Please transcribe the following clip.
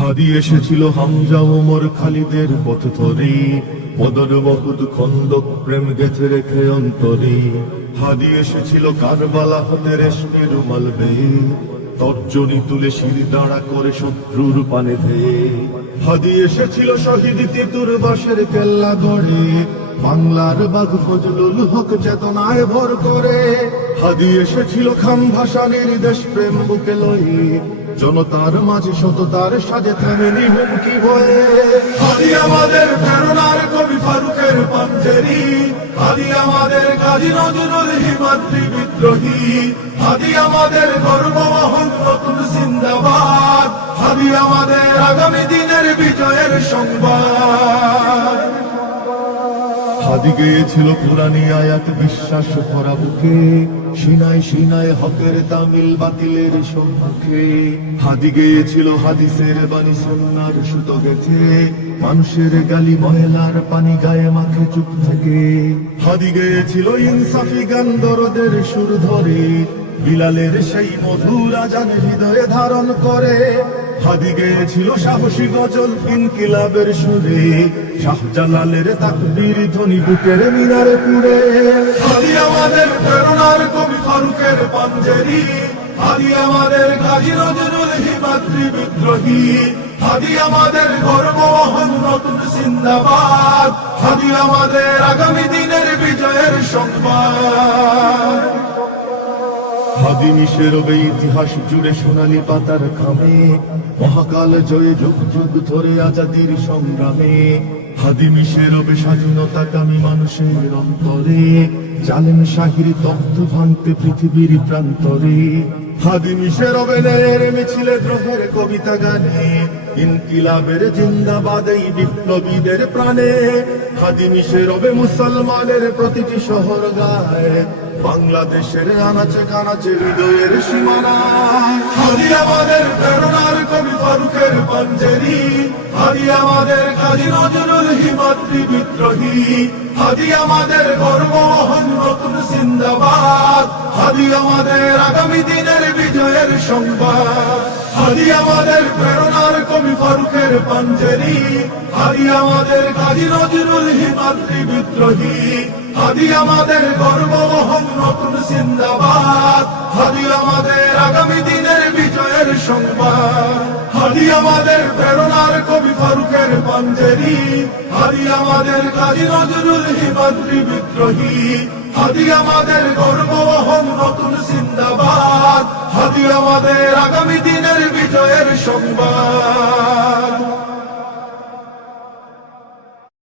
হাদি এসেছিল হামজা ওমর খালিদের পথ ধরে, বদর বহুদ খন্দক প্রেম গেথে রেখে অন্তরে। হাদি এসেছিল কারবালা হতে রেশমি রুমাল বেয়ে, তর্জনী তুলে শির দাঁড়া করে শত্রুর পানে ধেয়ে। হাদি এসেছিল শহীদ তিতুর বাসের কেল্লা গড়ে, বাংলার বাঘ ফজলুল হক চেতনায় ভর করে। হাদি এসেছিল খান ভাসানীর দেশ প্রেম বুকে লয়ে, জনতার মাঝে সততার সাজে থামেনি হুমকি বয়ে। হাদি আমাদের প্রেরণার কবি ফারুকের পাঞ্জেরি, হাদি আমাদের কাজী নজরুল হিমাদ্রি বিদ্রোহী, হাদি আমাদের গর্ববহন নতুন জিন্দাবাদ, হাদি আমাদের আগামী দিনের বিজয়ের সংবাদ। হাদি গেয়েছিল পুরানি আয়াত বিশ্বাস ভরা বুকে, সিনায় সিনায় হকের তামিল বাতিলের সম্মুখে। হাদি গেয়েছিল হাদিসের বাণী সুন্নাহর সুতো গেথে, মানুষের গালি ময়লার পানি গায়ে মাখে চুপ থেকে। হাদি গেয়েছিল ইনসাফি গান দরদের সুর ধরে, বিলালের সেই মধুর আজান হৃদয়ে ধারণ করে। হাদি গেয়েছিল সাহসী গজল ইনকিলাবের সুরে, শাহজালালের তাকবীর ধ্বনি বুকের মিনারে পুরে। হাদি আমাদের প্রেরণার কবি ফারুকের পাঞ্জেরি, হাদি আমাদের কাজী নজরুল হিমাদ্রি বিদ্রোহী, হাদি আমাদের গর্ববহন নতুন জিন্দাবাদ, হাদি আমাদের আগামী দিনের বিজয়ের সংবাদ। হাদি মিশে রবে ইতিহাস জুড়ে সোনালী পাতার খামে, মহাকাল জয়ে যুগ যুগ ধরে আজাদির সংগ্রামে। হাদি মিশে রবে স্বাধীনতা কামী মানুষের অন্তরে, জালেম শাহির তথ্য ভাঙতে পৃথিবীর প্রান্তরে। হাদি মিশে রবে ন্যায়ের মিছিলে দ্রোহের কবিতা গানে, ইনকিলাবের জিন্দাবাদ এই বিপ্লবীদের প্রাণে। হাদি মিশে রবে মুসলমানের প্রতিটি শহর গায়ে, বাংলাদেশের আনাচে কানাচে হৃদয়ের সীমানা। হাদি আমাদের প্রেরণার কবি ফারুকের পাঞ্জেরি, হাদি আমাদের কাজী নজরুল হিমাদ্রি বিদ্রোহী, হাদি আমাদের গর্ববহন নতুন জিন্দাবাদ, হাদি আমাদের আগামী দিনের বিজয়ের সংবাদ। হাদি আমাদের প্রেরণার কবি ফারুকের পাঞ্জেরি, হাদি আমাদের কাজী নজরুল হিমাদ্রি বিদ্রোহী, হাদি আমাদের গর্ববহন নতুন জিন্দাবাদ, হাদি আমাদের আগামী দিনের বিজয়ের সংবাদ। হাদি আমাদের প্রেরণার কবি ফারুকের পাঞ্জেরি, হাদি আমাদের কাজী নজরুল হিমাদ্রি বিদ্রোহী, হাদি আমাদের গর্ববহন নতুন জিন্দাবাদ, হাদি আমাদের আগামী দিনের বিজয়ের সংবাদ।